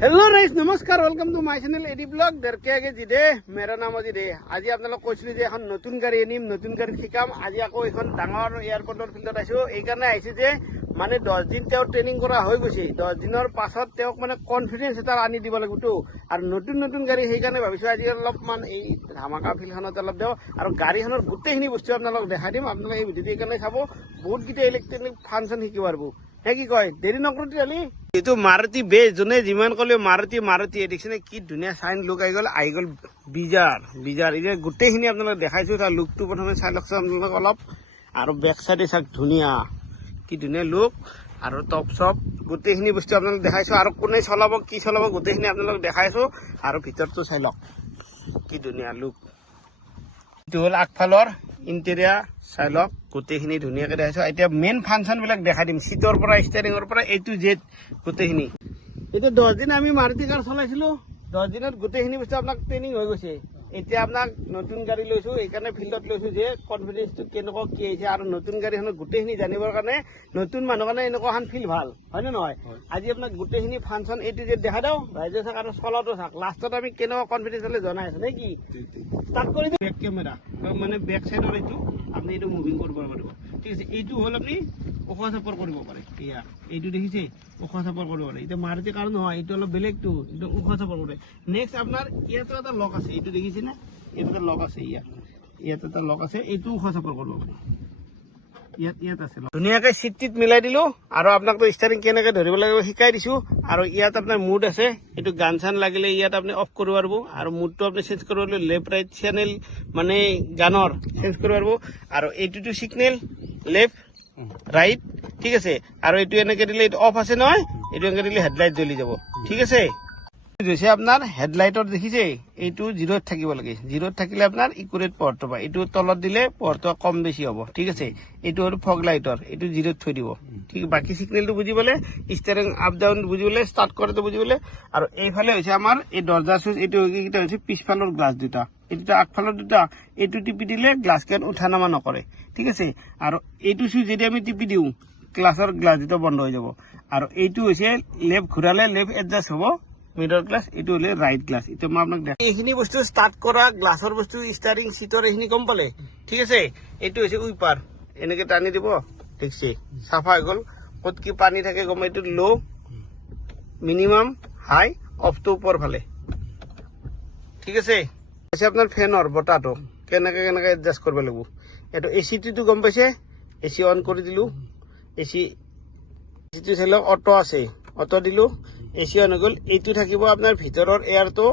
hello राइस नमस्कार welcome to my channel AD blog डरके आगे जिदे मेरा नाम जिदे আজি আপোনালোক কৈছিলো যে এখন নতুন গাড়ী আনিম নতুন গাড়ী শিকাম আজি আকৌ এখন ডাঙৰ এয়াৰপোৰ্টৰ ফিল্ডত আইছো এই কাৰণে আইছে যে মানে 10 দিন তেওঁ ট্ৰেইনিং কৰা হৈ গৈছে 10 দিনৰ পাছত তেওঁক মানে কনফিডেন্স এটা আনি দিব লাগিব তো আৰু নতুন গাড়ী সেই কাৰণে ভাবিছো আজি অলপমান এই ধামাকা ফিল্ডখনত অলপ দেও আৰু গাড়ীখনৰ গোটেইখিনি বস্তু আপোনালোক দেখাই দিম আপোনালোকে এই ভিডিঅ'টো কাৰণে চাব বহুত গিটা ইলেক্ট্ৰনিক ফাংচন শিকিব পাৰিব হে কি কয় দেৰি নকৰোঁ তেলি এইটো মাৰুতি বেজ যোনে যিমান কলে মাৰুতি দেখিছেনে কি ধুনীয়া চাইন লুক আহি গল বিজাৰ এই যে গোটেইখিনি আপোনালোক দেখাইছো তাৰ লুকটো প্ৰথমে চাই লওকচোন আপোনালোক অলপ আৰু বেক চাইডে চাক ধুনীয়া কি ধুনীয়া লুক আৰু টপ চপ গোটেইখিনি বস্তু আপোনালোক দেখাইছো আৰু কোনে চলাব কি চলাব গোটেইখিনি আপোনালোক দেখাইছো আৰু ভিতৰটো চাই লওক কি ধুনীয়া লুক এইটো হ'ল আগফালৰ ইণ্টেৰিয়াৰ চাই লওক গোটেইখিনি ধুনীয়াকে দেখাইছো এতিয়া মেইন ফাংচন বিলাক দেখাই দিম সিটৰ পৰা ষ্টাৰিঙৰ পৰা এ টু জেড গোটেইখিনি এতিয়া 10 দিন আমি মাৰুতি কাৰ চলাইছিলো 10 দিনত গোটেইখিনি বস্তু আপোনাক ট্ৰেইনিং হৈ গৈছে এতিয়া আপোনাক নতুন গাড়ী লৈছো এইকাৰণে ফিল্ডত লৈছো যে কনফিডেন্সটো কেনেকুৱা কি আহিছে আৰু নতুন গাড়ীখনৰ গোটেইখিনি জানিবৰ কাৰণে নতুন মানুহৰ কাৰণে এনেকুৱাখন ফিল ভাল হয় নে নহয় আজি আপোনাক গোটেইখিনি ফাংচন এ টু জেড দেখা দাও ৰাইজে চাক আৰু চলাটো চাক লাষ্টত আমি কেনেকুৱা কনফিডেন্স হলে জনাই আছো নে কি ষ্টাৰ্ট কৰি দিম বেক কেমেৰা মানে বেক সাইডৰ এইটো আপনি এইটো মুভিং কৰিব পাৰিব ঠিক আছে এইটো হল আপনি ওখা চাপৰ কৰিব পাৰে এয়া এইটো দেখিছে ওখা চাপৰ কৰিব পাৰে এটা মাৰুতি কাৰ নহয় এইটো অলপ বেলেগটো এইটো ওখা চাপৰ কৰে নেক্সট আপোনাৰ ইয়াতো এটা লক আছে এইটো দেখিছে না এইটো এটা লক আছে ইয়াত এটা লক আছে এইটো ওখা চাপৰ কৰিব পাৰে ইয়াত আছে ধুনীয়াকৈ সিটটিত মিলাই দিলো আৰু আপোনাক তো ষ্টাৰিং কেনেকৈ ধৰিব লাগিব শিকাই দিছো আৰু ইয়াত আপোনাৰ মুড আছে এইটো গান চান লাগিলে ইয়াত আপুনি অফ কৰিব পাৰিব আৰু মুডটো আপুনি চেঞ্জ কৰিব পাৰিব লেফট ৰাইট চেনেল মানে গানৰ চেঞ্জ কৰিব পাৰিব আৰু এইটো সিগনেল লেফট ৰাইট ঠিক আছে আৰু এইটো এনেকৈ দিলে এইটো অফ আছে নহয় এইটো এনেকৈ দিলে হেডলাইট জ্বলি যাব ঠিক আছে হৈছে আপোনাৰ হেডলাইটৰ দেখিছে এইটো জিৰোত থাকিব লাগে জিৰোত থাকিলে আপোনাৰ ইকুৰেট পোহৰটো পায় এইটো তলত দিলে পোহৰটো কম বেছি হ'ব ঠিক আছে এইটো হ'ল ফগ লাইটৰ এইটো জিৰোত থৈ দিব ঠিক বাকি সিগনেলটো বুজিবলে ষ্টাৰিং আপ ডাউন বুজিবলে ষ্টাৰ্ট কৰাটো বুজিবলে আৰু এইফালে হৈছে আমাৰ এই দৰ্জা সুইচ এইটো কিটা হৈছে পিছফালৰ গ্লাছ দুটা এইটো আগফালৰ দুটা এইটো টিপি দিলে গ্লাছ কেন উঠা নামা নকৰে ঠিক আছে আৰু এইটো সুইচ যদি আমি টিপি দিওঁ গ্লাছৰ গ্লাছ দুটা বন্ধ হৈ যাব আৰু এইটো হৈছে লেফট ঘূৰালে লেফট এডজাষ্ট হ'ব মিডল গ্লাস এইটো হলে ৰাইট গ্লাস এটা মই আপোনাক দেখাই এইখিনি বস্তু স্টাৰ্ট কৰা গ্লাসৰ বস্তু ষ্টাৰিং সিটৰ এইখিনি কম পালে ঠিক আছে এইটো হৈছে উইপাৰ এনেকে টানি দিব ঠিকছে সাফা হৈ গল কত কি পানী থাকে গম এইটো লো মিনিমাম হাই অফ টু ওপৰ ফালে ঠিক আছে আছে আপোনাৰ ফেনৰ বতাটো কেনেকে এডজাস্ট কৰিব লাগিব এটো এসিটো গম পাইছে এসি অন কৰি দিলো এসি চাইলো অটো আছে অটো দিলো এসি অন গল এইটো থাকিব আপোনাৰ ভিতৰৰ এয়াৰটো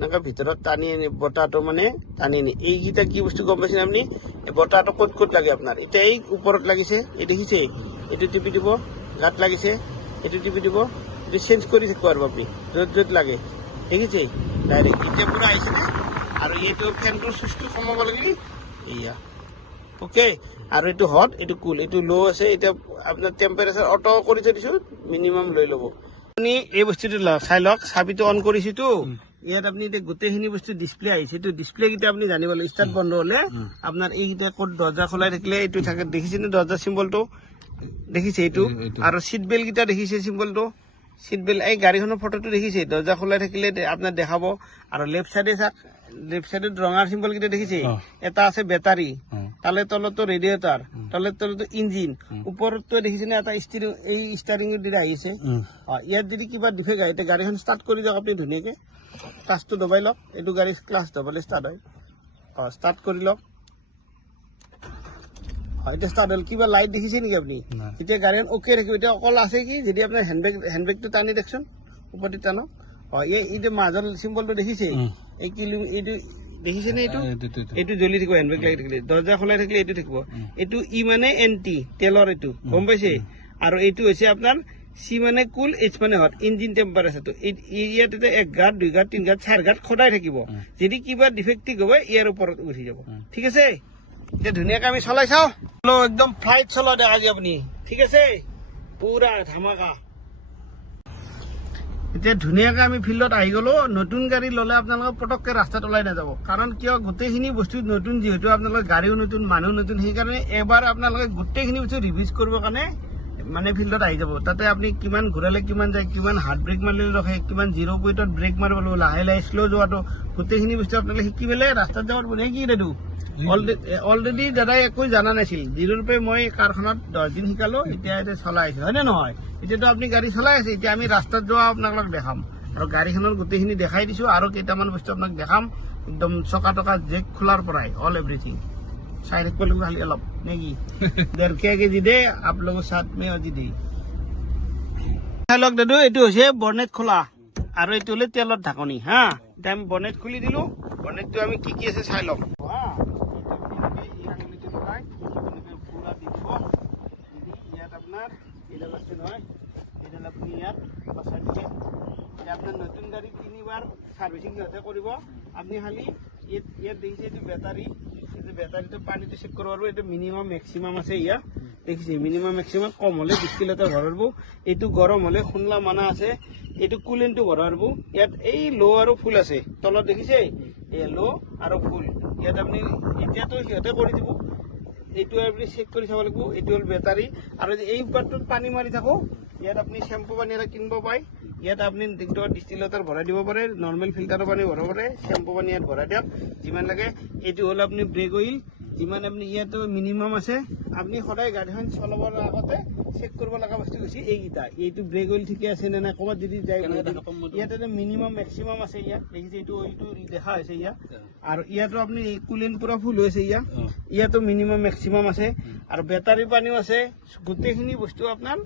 নাকা ভিতৰত টানি আনি বতাটো মানে টানি আনি এইগিটা কি বস্তু গম পাইছেন আপনি বতাটো কত লাগে আপোনাৰ এটা এই ওপৰত লাগিছে এই দেখিছে এইটো টিপি দিব গাত লাগিছে এইটো টিপি দিব এইটো চেঞ্জ কৰি থাকিব আৰু আপনি যত লাগে দেখিছে ডাইৰেক্ট এটা পুৰা আইছে না আৰু এইটো ফেনটোৰ সুইচটো কমাব লাগিলে এইয়া ওকে আৰু এইটো হট এইটো কুল এইটো লো আছে এটা আপোনাৰ টেম্পাৰেচাৰ অটো কৰি দিছো মিনিমাম লৈ লব আপনি এই বস্তুটো চাই লওক চাবিটো অন কৰিছো তো ইয়াত আপনি গোটেইখিনি বস্তু ডিসপ্লে আহিছে তো ডিসপ্লে কিটা আপনি জানিব লাগে স্টার্ট বন্ধ হলে আপনার এইটা কোড দরজা খোলাই থাকিলে এইটো থাকে দেখিছেনে দরজা সিম্বলটো দেখিছে এইটো আৰু সিট বেল্ট কিটা দেখিছে সিম্বলটো সিট বেল্ট এই গাড়ীখনৰ ফটোটো দেখিছে দৰজা খোলাই থাকিলে আপনাৰ দেখাব আৰু লেফট সাইডে চাক লেফট সাইডে ৰঙাৰ সিম্বল কিটা দেখিছে এটা আছে বেটাৰী তালে তলতো ৰেডিয়েটৰ তালে তলতো ইঞ্জিন ওপৰতো দেখিছেনে এটা ষ্টাৰিং দিৰা আহিছে ইয়াত যদি কিবা ডিফেক্ট আহে গাড়ীখন ষ্টাৰ্ট কৰি দিয়ক আপুনি ধুনীয়াকে ক্লাছটো দবাই লওক এইটো গাড়ী ক্লাছ দবালে ষ্টাৰ্ট হয় ষ্টাৰ্ট কৰি লওক এটা ষ্টাৰ্ট হল কিবা লাইট দেখিছে নেকি আপনি এতিয়া গাড়ীখন ওকে ৰাখিব এতিয়া অকল আছে কি যদি আপোনাৰ হেণ্ডবেগটো টানি দেখচোন ওপৰতে টানক এইটো মাজৰ চিম্বলটো দেখিছে এই কি এইটো দেখিছে নে এইটো জ্বলি থাকিব হেণ্ডবেগ লাগি থাকিলে দরজা খোলাই থাকিলে এইটো থাকিব এইটো ই মানে এন্টি তেলৰ এইটো গম পাইছে আৰু এইটো হৈছে আপোনাৰ সি মানে কুল এইচ মানে হট ইঞ্জিন টেম্পারেচার তো ইয়াত এক গাঁত 2 গাঁত 3 গাঁত 4 গাঁত খদাই থাকিব যদি কিবা ডিফেক্টিভ হবে ইয়াৰ ওপৰত উঠি যাব ঠিক আছে এটা ধুনীয়াকৈ আমি চলাই চাও একদম ফ্লাইট চলা দেখা যায় আপনি ঠিক আছে পুরা ধামাকা এতিয়া ধুনীয়াকৈ আমি ফিল্ডত আহি গলো নতুন গাড়ী ললে আপোনালোক পটককে ৰাস্তাত ওলাই নাযাব কাৰণ কিয় গোটেইখিনি বস্তু নতুন যেহেতু আপোনালোক গাড়ীও নতুন মানুহ নতুন সেই কাৰণে এবাৰ আপোনালোকে গোটেইখিনি বস্তু ৰিভিজ কৰিব কাৰণে মানে ফিল্ডত আহি যাব তাতে আপুনি কিমান ঘূৰালে কিমান যায় কিমান হাৰ্ড ব্ৰেক মাৰিলে ৰখে কিমান 0 পইণ্টত ব্ৰেক মাৰিব লাগিব লাহে লাহে শ্ল' যোৱাটো গোটেইখিনি বস্তু আপোনালোকে শিকি পেলাই ৰাস্তাত যাব নে কি দাদু অলৰেডি দাদাই একো জানা নাছিল 0ৰ পৰা মই কাৰখনত 10 দিন শিকালো এতিয়া এতিয়া চলাই আছে হয় নে নহয় এতিয়াতো আপুনি গাড়ী চলাই আছে এতিয়া আমি ৰাস্তাত যোৱা আপোনালোকক দেখাম আৰু গাড়ীখনৰ গোটেইখিনি দেখাই দিছো আৰু কেইটামান বস্তু আপোনাক দেখাম একদম চকা টকা জেক খোলাৰ পৰাই অল এভৰিথিং साइड पर खाली अलग नहीं देर के जी दे आप लोगों साथ में अजी दे दादू ये बनेट खोला और ये तेल ढाकनी हाँ इतना बनेट खुली दिलो बनेट तो की चाह लम नतुन गाड़ी 3 बार सार्विसिंग अपनी खाली ये देखिए बेटारी বেটারিটো পানীটো চেক কৰিব পাৰিব এইটো মিনিমাম মেক্সিমাম আছে ইয়া দেখিছে মিনিমাম মেক্সিমাম কম হলে 20 লিটাৰ ভৰাব এইটো গৰম হলে খুনলা মানা আছে এইটো কুলেনটো ভৰাব ইয়াত এই লো আৰু ফুল আছে তলত দেখিছে এই লো আৰু ফুল ইয়াত আপুনি এতিয়াতো সিহঁতে কৰি দিব এইটো আপুনি চেক কৰি চাব লাগিব এইটো হল বেটাৰি আৰু এই বাৰটোত পানী মাৰি থাকো ইয়াত আপুনি শ্যাম্পু পানী এটা কিনিব পায় ইয়াত আপুনি ডিষ্টিলেটৰ ভৰাই দিব পাৰে নৰ্মেল ফিল্টাৰৰ পানী ভৰাব পাৰে শ্যাম্পু পানী ইয়াত ভৰাই দিয়ক যিমান লাগে এইটো হ'ল আপুনি ব্ৰেক অইল যিমান আপুনি ইয়াতো মিনিমাম আছে আপুনি সদায় গাড়ীখন চলাবৰ আগতে চেক কৰিব লগা বস্তু হৈছে এইকেইটা এইটো ব্ৰেক অইল ঠিকে আছে নে নাই ক'ৰবাত যদি যায় ইয়াত এটা মিনিমাম মেক্সিমাম আছে ইয়াত দেখিছে এইটো অইলটো দেখা হৈছে ইয়াত আৰু ইয়াতো আপুনি কুলেন পুৰা ফুল হৈছে ইয়াতো মিনিমাম মেক্সিমাম আছে আৰু বেটাৰী পানীও আছে গোটেইখিনি বস্তু আপোনাৰ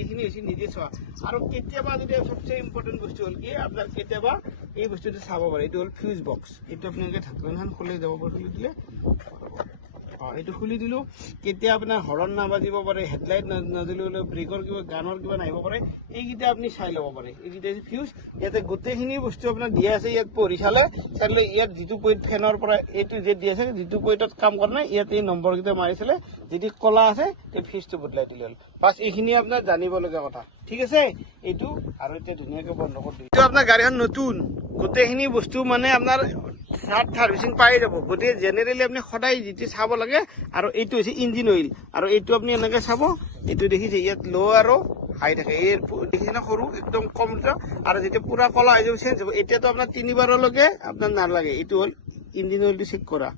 এইখিনি হৈছে নিজে চোৱা আৰু কেতিয়াবা যদি সবচে ইম্পৰ্টেণ্ট বস্তু হ'ল কি আপোনাৰ কেতিয়াবা এই বস্তুটো চাব পাৰে এইটো হ'ল ফিউজ বক্স এইটো আপোনালোকে ঢাকনখন খুলি যাব পাৰে খুলি দিলে এইটো খুলি দিলো কেতিয়া আপোনাৰ হৰ্ণ নাবাজিব পাৰে হেডলাইট নজ্বলিলে ব্ৰেকৰ কিবা গানৰ কিবা নাহিব পাৰে এইকেইটা আপুনি চাই ল'ব পাৰে এইকেইটা ফিউজ ইয়াতে গোটেইখিনি বস্তু আপোনাৰ দিয়া আছে ইয়াত পঢ়ি চালে ইয়াত যিটো পইণ্ট ফেনৰ পৰা এইটো যে দি আছে যিটো পইণ্টত কাম কৰা নাই ইয়াত এই নম্বৰকেইটা মাৰিছিলে যদি কলা আছে তে ফিউজটো বদলাই দিলে হ'ল বাছ এইখিনি আপোনাৰ জানিবলগীয়া কথা ঠিক আছে এইটো আৰু এতিয়া ধুনীয়াকৈ বন্ধ কৰি দিম এইটো আপোনাৰ গাড়ীখন নতুন গোটেইখিনি বস্তু মানে আপোনাৰ সাৰ্ভিসিং পাই যাব গতিকে জেনেৰেলি আপুনি সদায় যিটো চাব লাগে আৰু এইটো হৈছে ইঞ্জিন অইল আৰু এইটো আপুনি এনেকৈ চাব এইটো দেখিছে ইয়াত লো আৰু হাই থাকে এই দেখিছে না সৰু একদম কম আৰু যেতিয়া পুৰা কলা হৈ যাব চেঞ্জ হ'ব এতিয়াতো আপোনাৰ 3 বাৰলৈকে আপোনাৰ নালাগে এইটো হ'ল ইঞ্জিন অইলটো চেক কৰা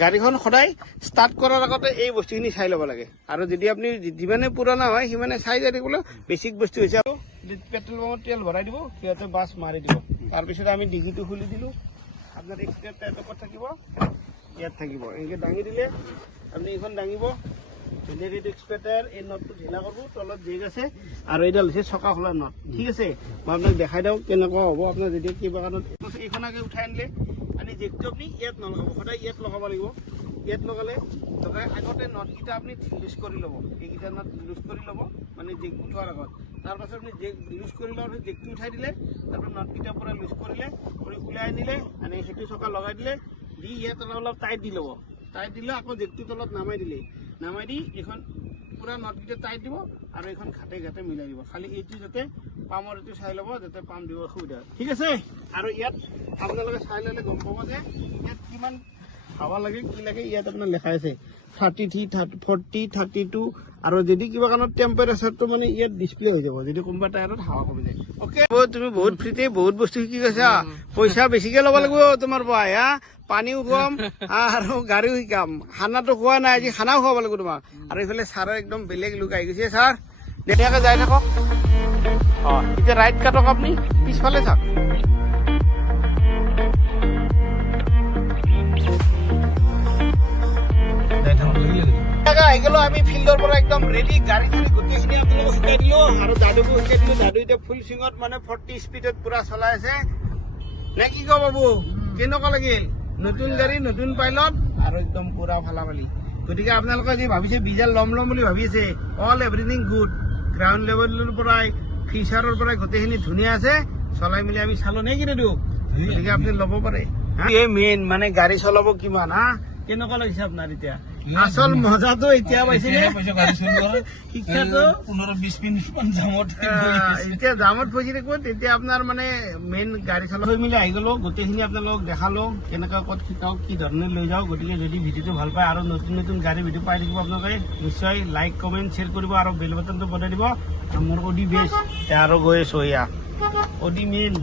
গাড়ীখন সদায় ষ্টাৰ্ট কৰাৰ আগতে এই বস্তুখিনি চাই ল'ব লাগে আৰু যদি আপুনি যিমানে পুৰণা হয় সিমানে চাই যাই থাকিবলৈ বেছিক বস্তু হৈছে আৰু পেট্ৰল পাম্পত তেল ভৰাই দিব সিহঁতে বাছ মাৰি দিব তাৰপিছত আমি ডিগিটো খুলি দিলো আপনার এক্সট্রা টাইপত থাকিব ইয়াত থাকিব এনেকৈ দাঙি দিলে আপনি এইখন দাঙিব ধুনীয়াকৈ এইটো এক্সপেটাৰ এই নটটো ঢিলা কৰিব তলত জেগ আছে আৰু এইডাল হৈছে চকা খোলা নট ঠিক আছে মই আপোনাক দেখাই দিওঁ কেনেকুৱা হ'ব আপোনাৰ যদি কিবা কাৰণত এইখন আগে উঠাই আনিলে আনি জেগটো আপুনি ইয়াত নলগাব সদায় ইয়াত লগাব লাগিব ইয়াত লগালে লগাই আগতে নটকেইটা আপুনি লুজ কৰি ল'ব এইকেইটা নট লুজ কৰি ল'ব মানে জেগ উঠোৱাৰ আগত তাৰপাছত আপুনি জেগ লুজ কৰি লোৱাৰ জেগটো উঠাই দিলে তাৰপৰা নটকেইটা পৰা লুজ কৰিলে কৰি ওলাই আনিলে আনি সেইটো চকা লগাই দিলে দি ইয়াত অলপ টাইট দি ল'ব টাইট দিলে আকৌ জেগটো তলত নামাই দিলে নামাই দি এইখন পুৰা নটকেইটা টাইট দিব আৰু এইখন ঘাটে ঘাটে মিলাই দিব খালি এইটো যাতে পামৰ এইটো চাই ল'ব যাতে পাম দিব অসুবিধা ঠিক আছে আৰু ইয়াত আপোনালোকে চাই ল'লে গম পাব যে ইয়াত কিমান হাৱা লাগে কি লাগে ইয়াত আপোনাৰ লেখা আছে 33 40 32 আৰু যদি কিবা কাৰণত টেম্পাৰেচাৰটো মানে ইয়াত ডিসপ্লে হৈ যাব যদি কোনোবা টায়াৰত হাৱা কমি যায় ওকে তুমি বহুত ফ্ৰীতে বহুত বস্তু শিকি গৈছা পইচা বেছিকে ল'ব লাগিব তোমাৰ পৰা হা পানীও খুৱাম আৰু গাড়ীও শিকাম খানাটো খোৱা নাই আজি খানাও খুৱাব লাগিব তোমাক আৰু এইফালে ছাৰৰ একদম বেলেগ লুক আহি গৈছে ছাৰ ধুনীয়াকৈ যাই থাকক এতিয়া ৰাইট কাটক আপুনি পিছফালে চাওক আমি ফিল্ডৰ পৰা একদম ৰেডি গাড়ী চাড়ী গোটেইখিনি আপোনালোকক শিকাই দিলো আৰু দাদুকো শিকাই দিলো দাদু এতিয়া ফুল সুইঙত মানে 40 স্পীডত পুৰা চলাই আছে নে কি কব বাবু কেনেকুৱা লাগিল নতুন গাড়ী নতুন পাইলট আৰু একদম পুৰা ফালাফালি গতিকে আপোনালোকে যি ভাবিছে বিজাল লম বুলি ভাবি আছে অল এভৰিথিং গুড গ্ৰাউণ্ড লেভেলৰ পৰাই ফিচাৰৰ পৰাই গোটেইখিনি ধুনীয়া আছে চলাই মেলি আমি চালো নে কি দাদু গতিকে আপুনি ল'ব পাৰে এই মেইন মানে গাড়ী চলাব কিমান হা কেনেকুৱা লাগিছে আপোনাৰ এতিয়া আচল মজাটো এতিয়া পাইছেনে শিক্ষাটো 15-20 মিনিট মান জামত এতিয়া জামত ফচি থাকিব তেতিয়া আপোনাৰ মানে মেইন গাড়ী চলাই হৈ মিলি আহি গলো গোটেইখিনি আপোনালোকক দেখালো কেনেকৈ ক'ত শিকাওক কি ধৰণে লৈ যাওঁ গতিকে যদি ভিডিঅ'টো ভাল পায় আৰু নতুন নতুন গাড়ী ভিডিঅ' পাই থাকিব আপোনালোকে নিশ্চয় লাইক কমেণ্ট শ্বেয়াৰ কৰিব আৰু বেল বাটনটো বজাই দিব আৰু মোৰ অডি বেষ্ট আৰু গৈ আছো এয়া অডি মেইন